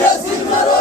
Yes, in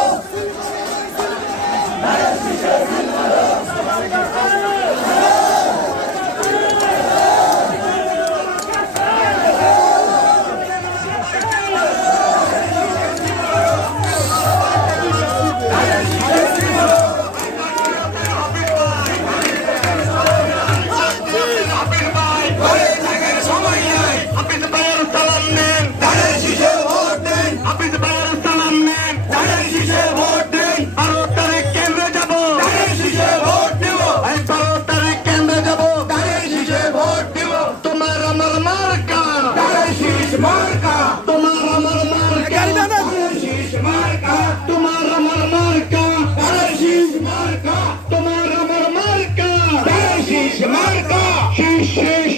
শীষ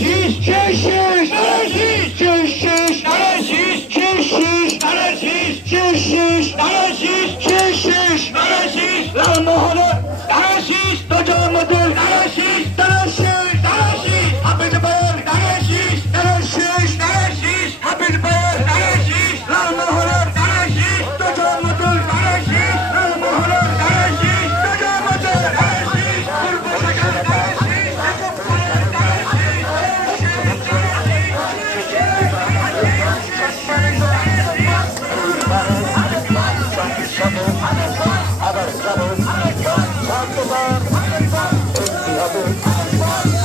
শীষ যাব আবার যাব শান্তবার তৃপ্তি হবে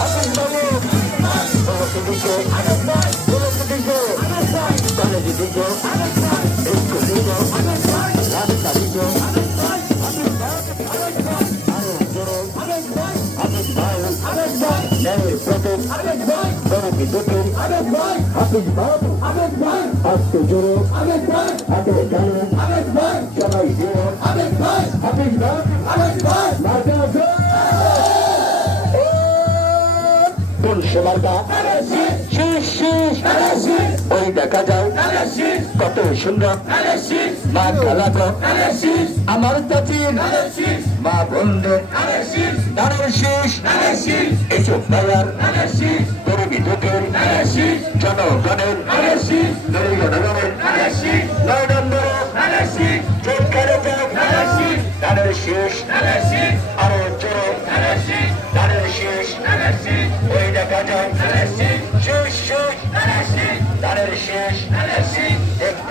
এখন যাব তোমাকে দিকে তোমাকে দিকে কলেজে দিকে একটু দিকে রাস্তা দিকে আরেক ভাই আরেক ভাই নেই প্রতীক আরেক ভাই আজকে জোরে হাতে গানে সবাই জোরে হাফিজ ভাই মার্কা আছে কোন সেমার্কা শেষ শেষ ওই দেখা যায় সুন্দর। মা খেলাগো আমার চাচির। মা বন্ধের দানের শেষ। এসব মেলার গরিবী দুঃখের জনগণের জনগণের নয় নম্বরে দানের শেষ। আরও জোরে দানের শেষ। ওই দেখা যায়। শেষ শেষ। দানের শেষ।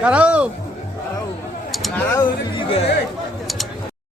Carau! Carau! Carau!